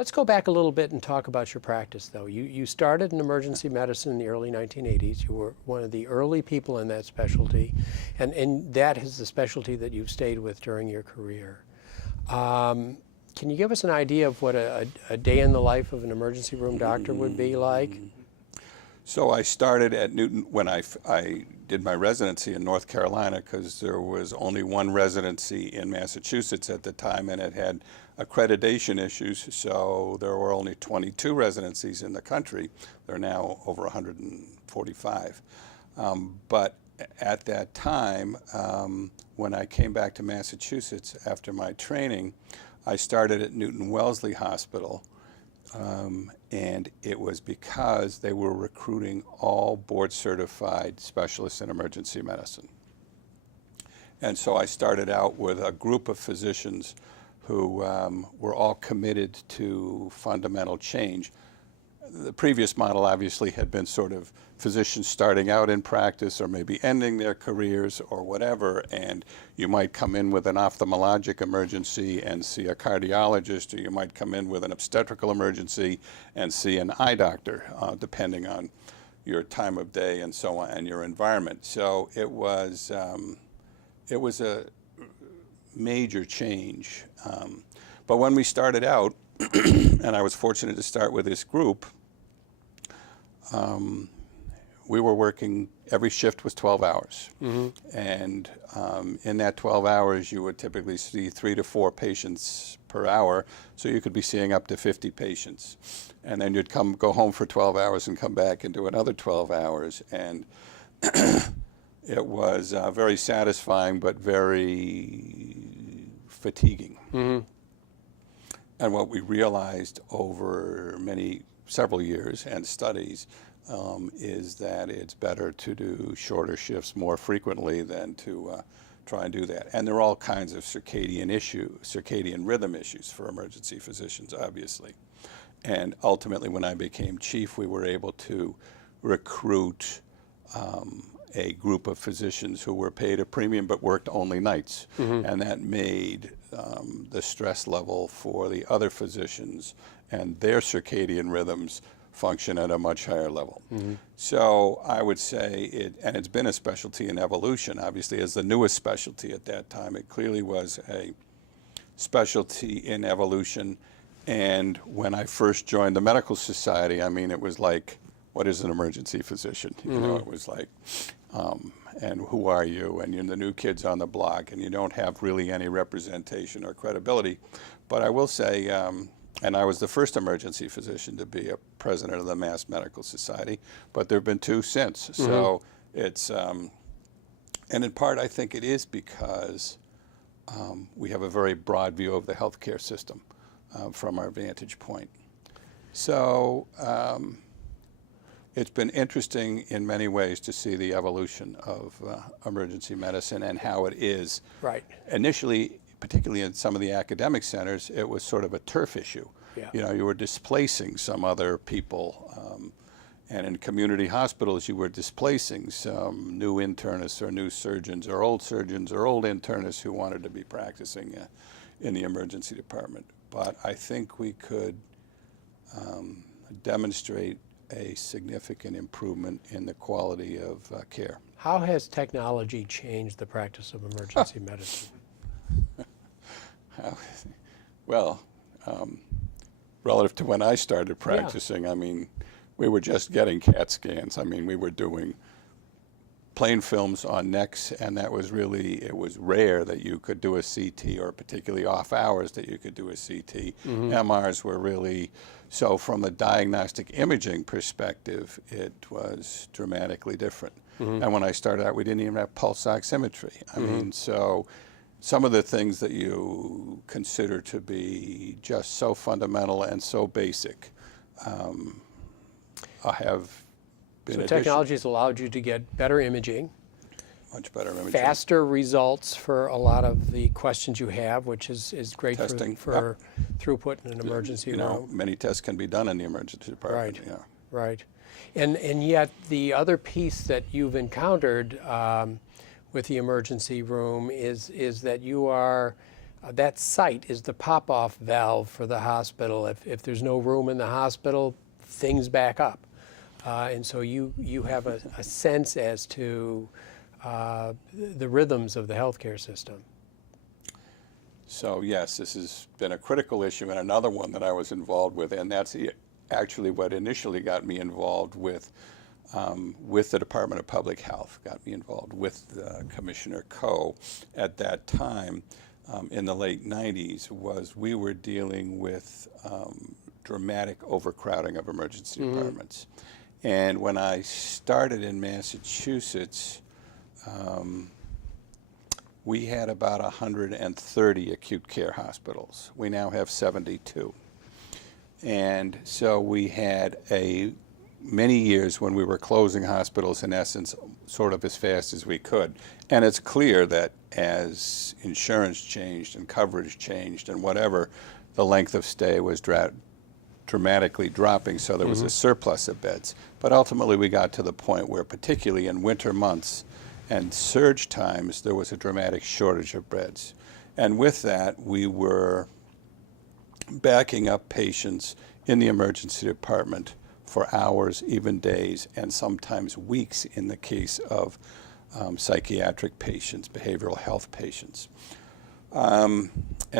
Let's go back a little bit and talk about your practice, though. You started in emergency medicine in the early 1980s. You were one of the early people in that specialty, and that is the specialty that you've stayed with during your career. Can you give us an idea of what a day in the life of an emergency room doctor would be like? So I started at Newton when I did my residency in North Carolina, because there was only one residency in Massachusetts at the time, and it had accreditation issues, so there were only 22 residencies in the country. There are now over 145. But at that time, when I came back to Massachusetts after my training, I started at Newton Wellesley Hospital. And it was because they were recruiting all board-certified specialists in emergency medicine. And so I started out with a group of physicians who were all committed to fundamental change. The previous model obviously had been sort of physicians starting out in practice or maybe ending their careers or whatever, and you might come in with an ophthalmologic emergency and see a cardiologist, or you might come in with an obstetrical emergency and see an eye doctor, depending on your time of day and so on and your environment. So it was a major change. But when we started out, and I was fortunate to start with this group, we were working, every shift was 12 hours. And in that 12 hours, you would typically see 3 to 4 patients per hour, so you could be seeing up to 50 patients. And then you'd go home for 12 hours and come back and do another 12 hours. And it was very satisfying, but very fatiguing. And what we realized over several years and studies is that it's better to do shorter shifts more frequently than to try and do that. And there are all kinds of circadian rhythm issues for emergency physicians, obviously. And ultimately, when I became chief, we were able to recruit a group of physicians who were paid a premium but worked only nights. And that made the stress level for the other physicians and their circadian rhythms function at a much higher level. So I would say and it's been a specialty in evolution, obviously, as the newest specialty at that time. It clearly was a specialty in evolution. And when I first joined the medical society, I mean, it was like, what is an emergency physician? You know, it was like, and who are you? And you're the new kids on the block, and you don't have really any representation or credibility. But I will say, and I was the first emergency physician to be a president of the Mass Medical Society, but there have been 2 since. So it's, and in part I think it is because we have a very broad view of the healthcare system from our vantage point. So it's been interesting in many ways to see the evolution of emergency medicine and how it is. Right. Initially, particularly in some of the academic centers, it was sort of a turf issue. You know, you were displacing some other people. And in community hospitals, you were displacing some new internists or new surgeons or old internists who wanted to be practicing in the emergency department. But I think we could demonstrate a significant improvement in the quality of care. How has technology changed the practice of emergency medicine? Well, relative to when I started practicing, I mean, we were just getting CAT scans. I mean, we were doing plain films on necks, and that was really, it was rare that you could do a CT, or particularly off hours that you could do a CT. MRs were really, so from a diagnostic imaging perspective, it was dramatically different. And when I started out, we didn't even have pulse oximetry. I mean, so some of the things that you consider to be just so fundamental and so basic have been So technology has allowed you to get better imaging, much better imaging, faster results for a lot of the questions you have, which is great Testing, for throughput in an emergency room. You know, many tests can be done in the emergency department. Right. Yeah. Right. And yet the other piece that you've encountered with the emergency room is that you are that site is the pop-off valve for the hospital. If there's no room in the hospital, things back up. And so you have a sense as to the rhythms of the healthcare system. So yes, this has been a critical issue, and another one that I was involved with, and that's actually what initially got me involved with the Department of Public Health, got me involved with Commissioner Coe at that time in the late 90s, was we were dealing with dramatic overcrowding of emergency departments. And when I started in Massachusetts, we had about 130 acute care hospitals. We now have 72. And so we had many years when we were closing hospitals, in essence, sort of as fast as we could. And it's clear that as insurance changed and coverage changed and whatever, the length of stay was dramatically dropping, so there was a surplus of beds. But ultimately we got to the point where, particularly in winter months and surge times, there was a dramatic shortage of beds. And with that, we were backing up patients in the emergency department for hours, even days, and sometimes weeks in the case of psychiatric patients, behavioral health patients. And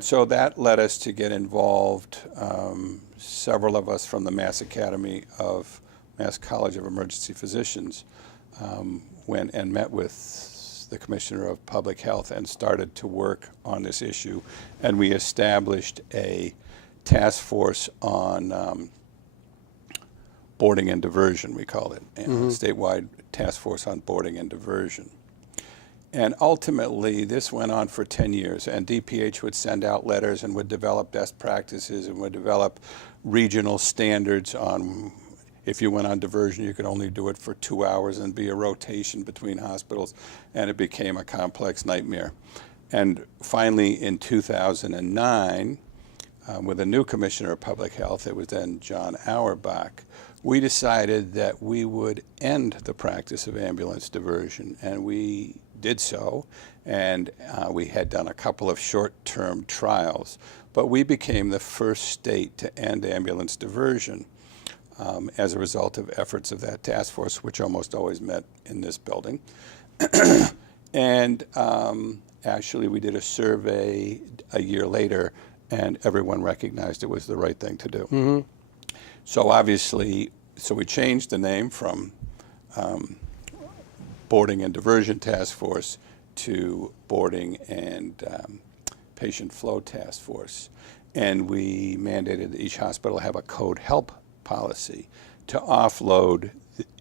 so that led us to get involved, several of us from the Mass College of Emergency Physicians went and met with the Commissioner of Public Health and started to work on this issue. And we established a task force on boarding and diversion, we called it, a statewide task force on boarding and diversion. And ultimately, this went on for 10 years, and DPH would send out letters and would develop best practices and would develop regional standards on if you went on diversion, you could only do it for 2 hours and be a rotation between hospitals, and it became a complex nightmare. And finally, in 2009, with a new Commissioner of Public Health, it was then John Auerbach, we decided that we would end the practice of ambulance diversion, and we did so, and we had done a couple of short-term trials, but we became the first state to end ambulance diversion as a result of efforts of that task force, which almost always met in this building. And actually, we did a survey a year later, and everyone recognized it was the right thing to do. So obviously, we changed the name from Boarding and Diversion Task Force to Boarding and Patient Flow Task Force. And we mandated that each hospital have a code help policy to offload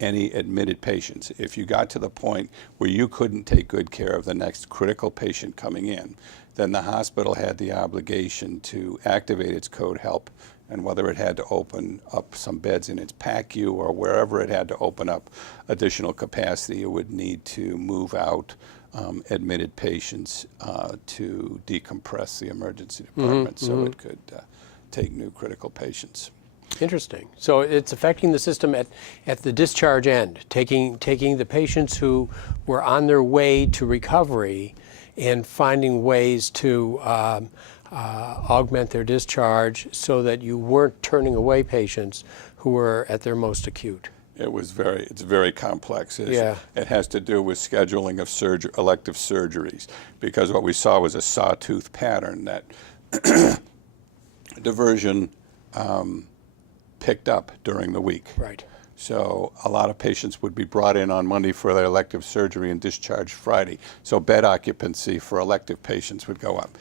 any admitted patients. If you got to the point where you couldn't take good care of the next critical patient coming in, then the hospital had the obligation to activate its code help, and whether it had to open up some beds in its PACU or wherever it had to open up additional capacity, it would need to move out admitted patients to decompress the emergency department so it could take new critical patients. Interesting. So it's affecting the system at the discharge end, taking the patients who were on their way to recovery and finding ways to augment their discharge so that you weren't turning away patients who were at their most acute. It's very complex. Yeah. It has to do with scheduling of elective surgeries, because what we saw was a sawtooth pattern that diversion picked up during the week. Right. So a lot of patients would be brought in on Monday for their elective surgery and discharged Friday. So bed occupancy for elective patients would go up.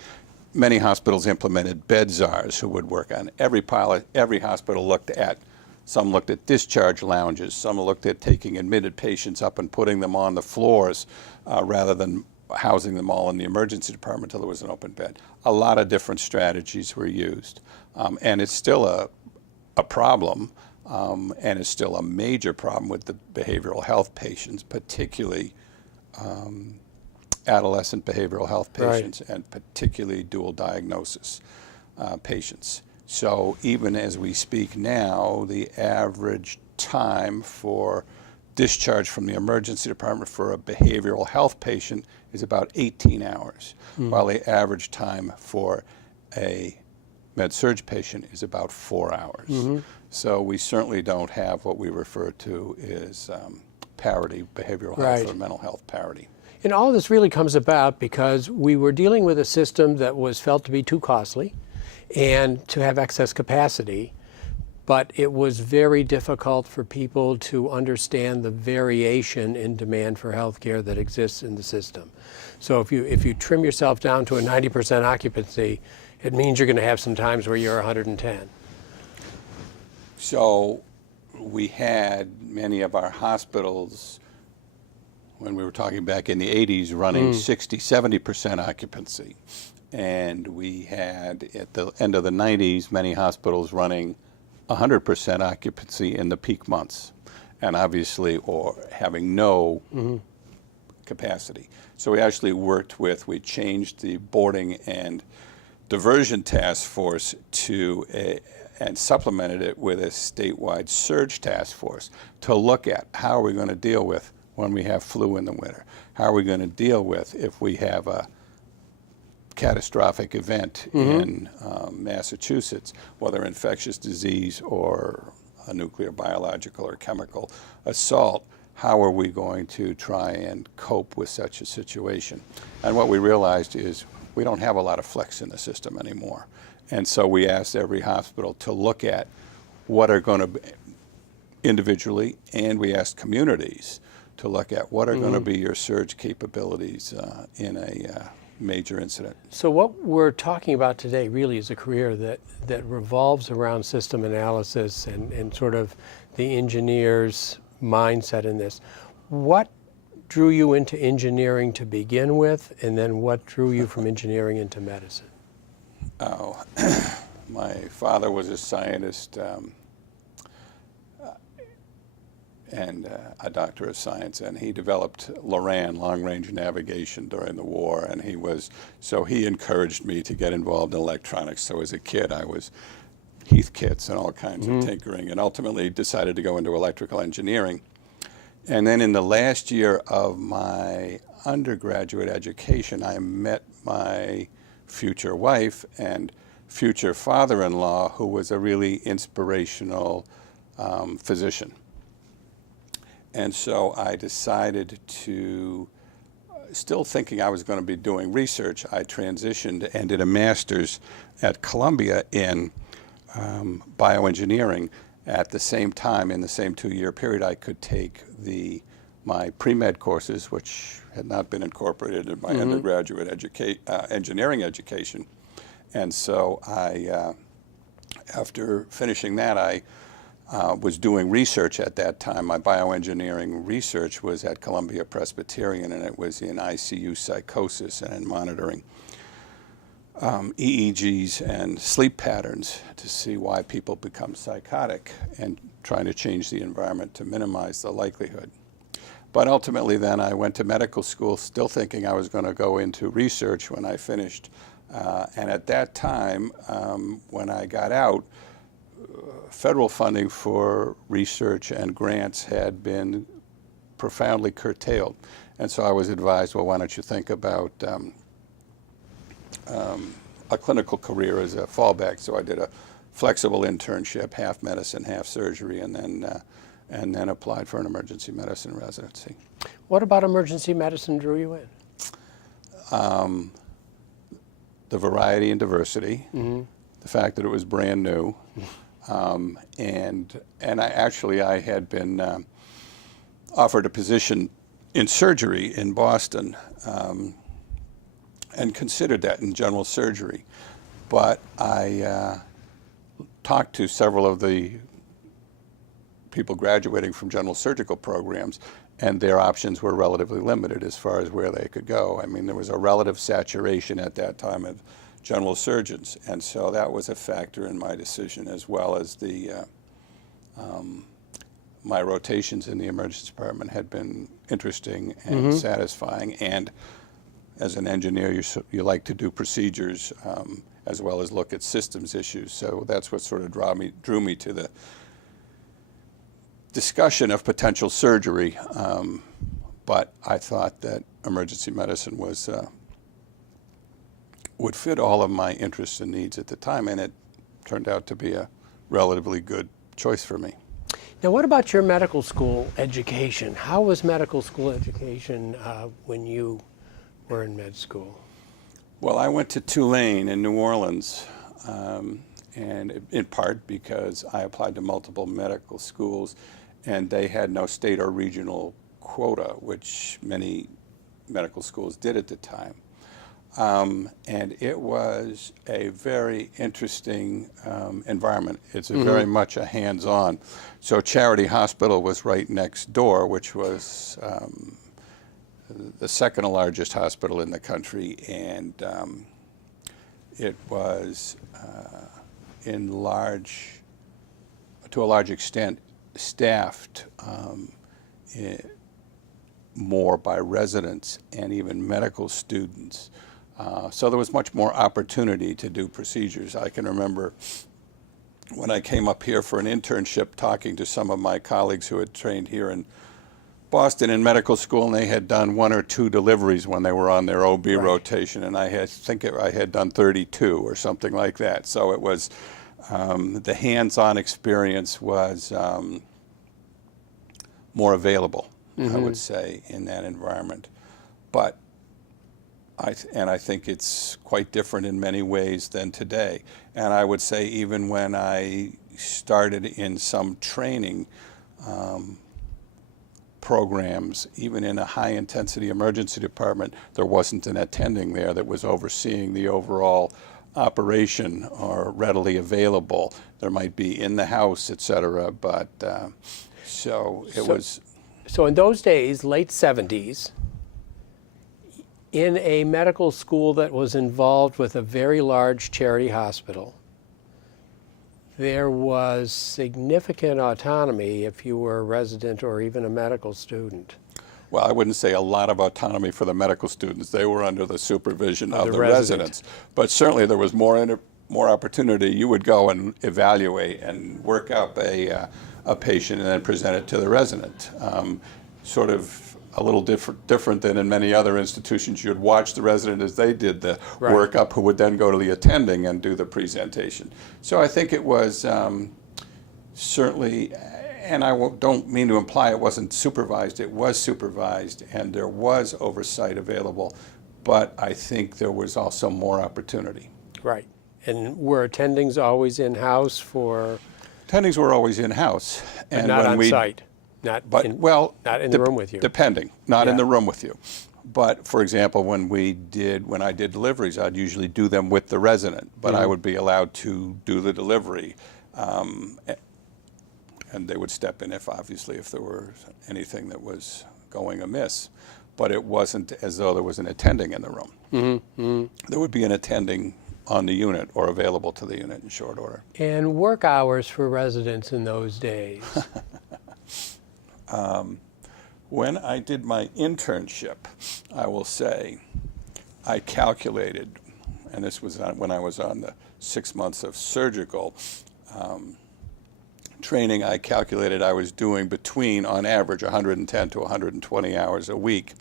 Many hospitals implemented bed czars who would work on every pilot. Every hospital looked at, some looked at discharge lounges, some looked at taking admitted patients up and putting them on the floors rather than housing them all in the emergency department until there was an open bed. A lot of different strategies were used. And it's still a problem, and it's still a major problem with the behavioral health patients, particularly adolescent behavioral health patients, right, and particularly dual diagnosis patients. So even as we speak now, the average time for discharge from the emergency department for a behavioral health patient is about 18 hours, while the average time for a med-surg patient is about 4 hours. So we certainly don't have what we refer to as parity, behavioral health or mental health parity. And all this really comes about because we were dealing with a system that was felt to be too costly and to have excess capacity, but it was very difficult for people to understand the variation in demand for health care that exists in the system. So if you trim yourself down to a 90% occupancy, it means you're going to have some times where you're 110. So we had many of our hospitals, when we were talking back in the 80s, running 60, 70% occupancy. And we had, at the end of the 90s, many hospitals running 100% occupancy in the peak months, and obviously, or having no capacity. So we changed the boarding and diversion task force and supplemented it with a statewide surge task force to look at how are we going to deal with when we have flu in the winter? How are we going to deal with if we have a catastrophic event in Massachusetts, whether infectious disease or a nuclear, biological, or chemical assault? How are we going to try and cope with such a situation? And what we realized is we don't have a lot of flex in the system anymore. And so we asked every hospital to look at what are going to be individually, and we asked communities to look at what are going to be your surge capabilities in a major incident. So what we're talking about today really is a career that revolves around system analysis and sort of the engineer's mindset in this. What drew you into engineering to begin with, and then what drew you from engineering into medicine? Oh, my father was a scientist and a doctor of science, and he developed LORAN, long-range navigation, during the war, and he encouraged me to get involved in electronics. So as a kid, I was Heath kits and all kinds of tinkering, and ultimately decided to go into electrical engineering. And then in the last year of my undergraduate education, I met my future wife and future father-in-law, who was a really inspirational physician. And so I decided to, still thinking I was going to be doing research, I transitioned and did a master's at Columbia in bioengineering. At the same time, in the same 2-year period, I could take my pre-med courses, which had not been incorporated in my undergraduate engineering education. And so after finishing that, I was doing research at that time. My bioengineering research was at Columbia Presbyterian, and it was in ICU psychosis and in monitoring EEGs and sleep patterns to see why people become psychotic and trying to change the environment to minimize the likelihood. But ultimately then I went to medical school still thinking I was going to go into research when I finished. And at that time, when I got out, federal funding for research and grants had been profoundly curtailed. And so I was advised, well, why don't you think about a clinical career as a fallback. So I did a flexible internship, half medicine, half surgery, and then applied for an emergency medicine residency. What about emergency medicine drew you in? The variety and diversity, the fact that it was brand new, and I had been offered a position in surgery in Boston, and considered that in general surgery. But I talked to several of the people graduating from general surgical programs, and their options were relatively limited as far as where they could go. I mean, there was a relative saturation at that time of general surgeons, and so that was a factor in my decision, as well as my rotations in the emergency department had been interesting and satisfying, and as an engineer, you like to do procedures as well as look at systems issues. So that's what sort of drew me to discussion of potential surgery, but I thought that emergency medicine was would fit all of my interests and needs at the time, and it turned out to be a relatively good choice for me. Now, what about your medical school education? How was medical school education when you were in med school? Well, I went to Tulane in New Orleans, and in part because I applied to multiple medical schools, and they had no state or regional quota, which many medical schools did at the time. And it was a very interesting environment. It's very much a hands-on. So Charity Hospital was right next door, which was the second largest hospital in the country, and it was to a large extent staffed more by residents and even medical students. So there was much more opportunity to do procedures. I can remember when I came up here for an internship talking to some of my colleagues who had trained here in Boston in medical school, and they had done 1 or 2 deliveries when they were on their OB rotation, and I had done 32 or something like that. So it was, the hands-on experience was more available, I would say, in that environment. But I think it's quite different in many ways than today. And I would say even when I started in some training programs, even in a high-intensity emergency department, there wasn't an attending there that was overseeing the overall operation or readily available. There might be in the house, et cetera, but so it was. So in those days, late 70s, in a medical school that was involved with a very large charity hospital, there was significant autonomy if you were a resident or even a medical student. Well, I wouldn't say a lot of autonomy for the medical students. They were under the supervision of the resident. residents. But certainly there was more opportunity. You would go and evaluate and work up a patient and then present it to the resident. Sort of a little different than in many other institutions. You'd watch the resident as they did the workup, who would then go to the attending and do the presentation. So I think it was certainly, and I don't mean to imply it wasn't supervised. It was supervised, and there was oversight available, but I think there was also more opportunity. Right. And were attendings always in-house for? Attendings were always in-house. And not on site? Not in the room with you? Depending, not in the room with you. But for example, when I did deliveries, I'd usually do them with the resident, but I would be allowed to do the delivery. And they would step in if there were anything that was going amiss. But it wasn't as though there was an attending in the room. There would be an attending on the unit or available to the unit in short order. And work hours for residents in those days? When I did my internship, I will say, I calculated, and this was when I was on the 6 months of surgical training, I calculated I was doing between, on average, 110 to 120 hours a week,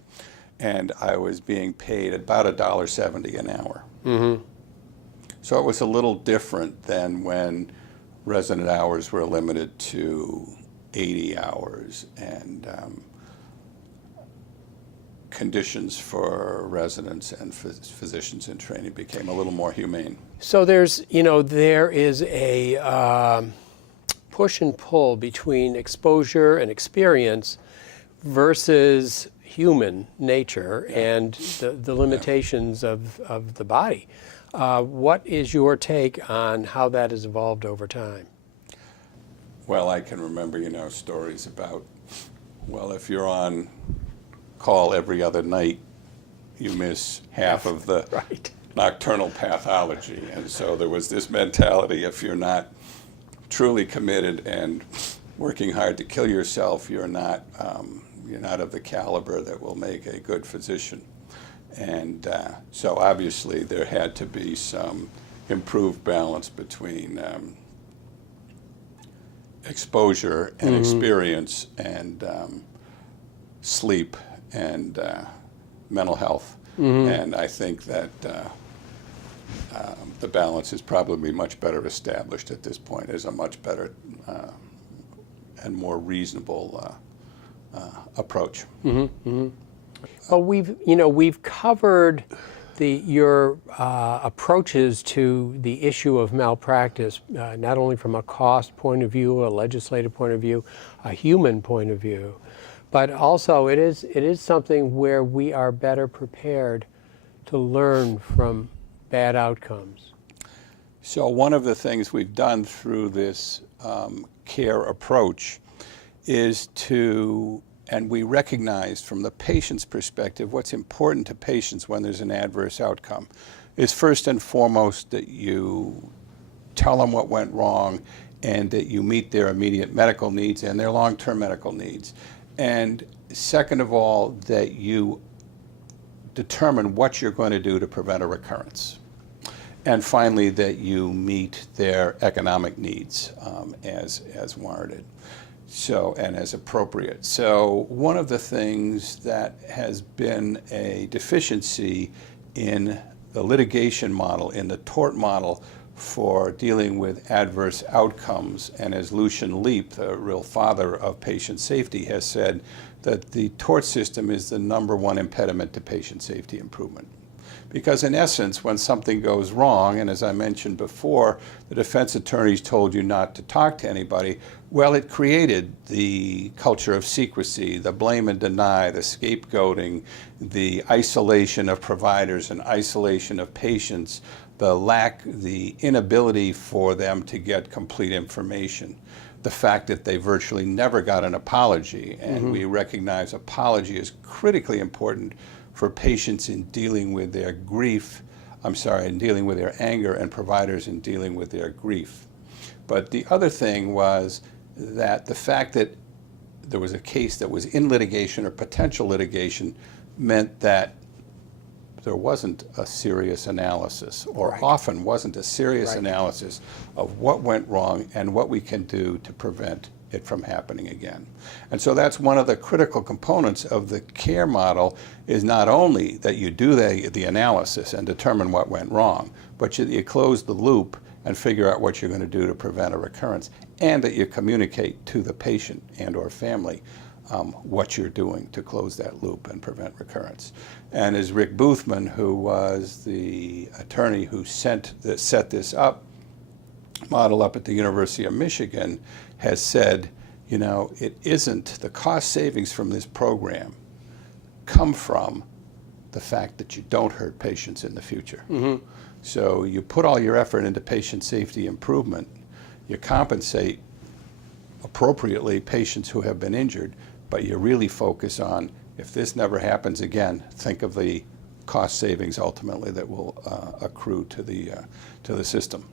and I was being paid about $1.70 an hour. So it was a little different than when resident hours were limited to 80 hours, and conditions for residents and physicians in training became a little more humane. So there is a push and pull between exposure and experience versus human nature and the limitations of the body. What is your take on how that has evolved over time? Well, I can remember, stories about, if you're on call every other night, you miss half of the nocturnal pathology. And so there was this mentality, if you're not truly committed and working hard to kill yourself, you're not of the caliber that will make a good physician. And so obviously there had to be some improved balance between exposure and experience and sleep and mental health. And I think that the balance is probably much better established at this point as a much better and more reasonable approach. Well, we've covered your approaches to the issue of malpractice, not only from a cost point of view, a legislative point of view, a human point of view, but also it is something where we are better prepared to learn from bad outcomes. So one of the things we've done through this care approach is and we recognize from the patient's perspective what's important to patients when there's an adverse outcome is first and foremost that you tell them what went wrong and that you meet their immediate medical needs and their long-term medical needs. And second of all, that you determine what you're going to do to prevent a recurrence. And finally, that you meet their economic needs as warranted. And as appropriate. So one of the things that has been a deficiency in the litigation model, in the tort model for dealing with adverse outcomes, and as Lucian Leap, the real father of patient safety, has said, that the tort system is the #1 impediment to patient safety improvement. Because in essence, when something goes wrong, and as I mentioned before, the defense attorneys told you not to talk to anybody, well, it created the culture of secrecy, the blame and deny, the scapegoating, the isolation of providers and isolation of patients, the inability for them to get complete information, the fact that they virtually never got an apology, and we recognize apology is critically important for patients in dealing with their grief, in dealing with their anger, and providers in dealing with their grief. But the other thing was that the fact that there was a case that was in litigation or potential litigation meant that there wasn't a serious analysis, or often wasn't a serious analysis of what went wrong and what we can do to prevent it from happening again. And so that's one of the critical components of the care model, is not only that you do the analysis and determine what went wrong, but you close the loop and figure out what you're going to do to prevent a recurrence, and that you communicate to the patient and or family what you're doing to close that loop and prevent recurrence. And as Rick Boothman, who was the attorney who set this model up at the University of Michigan, has said, it isn't, the cost savings from this program come from the fact that you don't hurt patients in the future. So you put all your effort into patient safety improvement, you compensate appropriately patients who have been injured, but you really focus on, if this never happens again, think of the cost savings ultimately that will accrue to the system.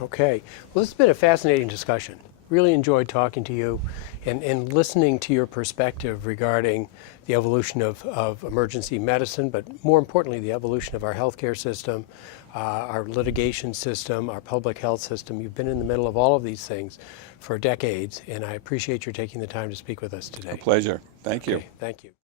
Okay. Well, this has been a fascinating discussion. Really enjoyed talking to you and listening to your perspective regarding the evolution of emergency medicine, but more importantly, the evolution of our healthcare system, our litigation system, our public health system. You've been in the middle of all of these things for decades, and I appreciate your taking the time to speak with us today. A pleasure. Thank you. Thank you.